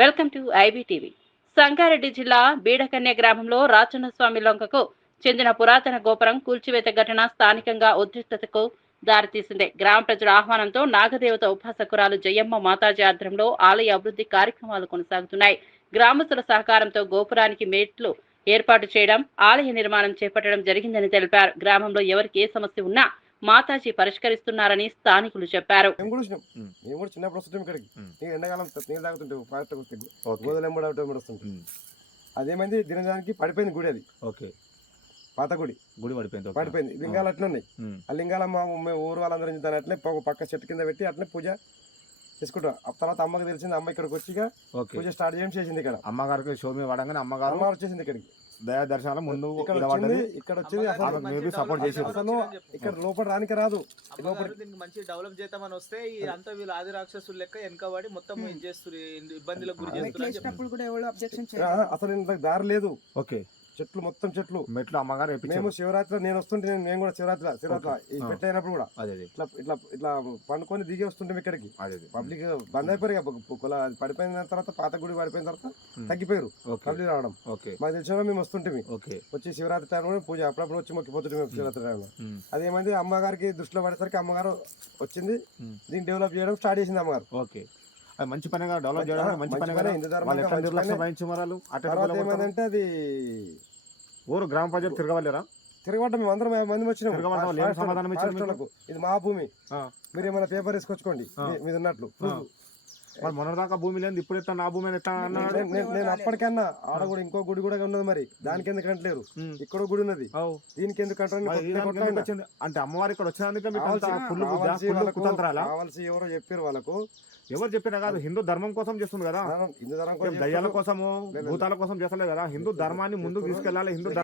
Welcome to IBTV. Sangareddy జిల్లా బీడకన్య గ్రామంలో రాచన్నస్వామి లొంకకు చెందిన పురాతన గోపురం కూల్చివేత ఘటన స్థానికంగా ఉద్రిక్తతకు దారితీసింది. గ్రామ ప్రజల ఆహ్వానంతో నాగదేవత ఉపాసకురాలు జయమ్మ మాతాజీ ఆధ్వర్యంలో ఆలయ అభివృద్ధి కార్యక్రమాలు కొనసాగుతున్నాయి. గ్రామస్తుల సహకారంతో గోపురానికి మెట్లు ఏర్పాటు చేయడం, ఆలయ నిర్మాణం చేపట్టడం జరిగిందని తెలిపారు. గ్రామంలో ఎవరికి ఏ సమస్య ఉన్నా మాతాజీ పరిష్కరిస్తున్నారని స్థానికులు చెప్పారు. అదేమైంది దినజానికి పడిపోయింది గుడి. అది ఓకే, పాత గుడి పడిపోయింది. లింగాలు అట్లా ఉన్నాయి. ఆ లింగాల మా ఊరు వాళ్ళందరూ దాని అట్లే పక్క చెట్టు కింద పెట్టి అట్లే పూజ చేసుకుంటాం. ఆ తర్వాత అమ్మకి తెలిసింది, అమ్మ ఇక్కడికి వచ్చి పూజ స్టార్ట్ చేయడం చేసింది. ఇక్కడ అమ్మగారికి షో మీద పడంగానే అమ్మగారు వచ్చేసింది ఇక్కడికి. దయా దర్శనాలు ముందు ఇక్కడ వచ్చింది. సపోర్ట్ చేసి అసలు ఇక్కడ లోపల రానికి రాదు. మంచి డెవలప్ చేద్దామని వస్తే అంతా వీళ్ళు ఆది రాక్షసులు లెక్క వెనకబడి మొత్తం ఇది చేస్తారు, ఇబ్బందులకు గురి చేస్తున్నారు. అసలు ఇంత దారి లేదు. ఓకే, చెట్లు మొత్తం చెట్లు మెట్లు అమ్మగారు మేము శివరాత్రి నేను వస్తుంటే నేను కూడా శివరాత్రి పెట్టైనప్పుడు కూడా ఇట్లా ఇట్లా ఇట్లా పండుకొని దిగి వస్తుంటాం ఇక్కడికి. పబ్లిక్ బంద్ అయిపోయారు. పడిపోయిన తర్వాత పాత గుడి పడిపోయిన తర్వాత తగ్గిపోయారు పబ్లిక్ రావడం. మాకు తెలిసిన మేము వస్తుంటే వచ్చి శివరాత్రి టైం కూడా పూజ అప్పుడప్పుడు వచ్చి మొక్కిపోతుంటే శివరాత్రి టైంలో. అదేమైంది అమ్మగారికి దృష్టిలో పడేసరికి అమ్మగారు వచ్చింది, దీన్ని డెవలప్ చేయడం స్టార్ట్ చేసింది అమ్మగారు. ఓకే, మంచి పనిగా డెవలప్ చేయడం మంచి పనిగా. ఏమైందంటే అది ఊరు గ్రామ ప్రజలు తిరగబడ్డం. మేము అందరం మంది వచ్చినాం. ఇది మా భూమి, మీరు ఏమైనా పేపర్ వేసుకొచ్చుకోండి మీద ఉన్నట్లు. మొన్నదాకా భూమి లేదు, ఇప్పుడు ఎట్లా నా భూమి ఎట్లా అన్నాడు. నేను అప్పటికన్నా ఆడ కూడా ఇంకో గుడి కూడా ఉన్నది, మరి దానికి ఎందుకు అంటలేరు? ఇక్కడ గుడి ఉన్నది, దీనికి ఎందుకు అంటారు? అంటే అమ్మవారు ఇక్కడ వచ్చేందుకే కావాల్సి ఎవరో చెప్పారు వాళ్ళకు. ఎవరు చెప్పినా కాదు, హిందూ ధర్మం కోసం చేస్తుంది కదా. హిందూ ధర్మం దయ్యాల కోసము భూతాల కోసం చేస్తలేదు కదా. హిందూ ధర్మాన్ని ముందుకు తీసుకెళ్లాలి. హిందూ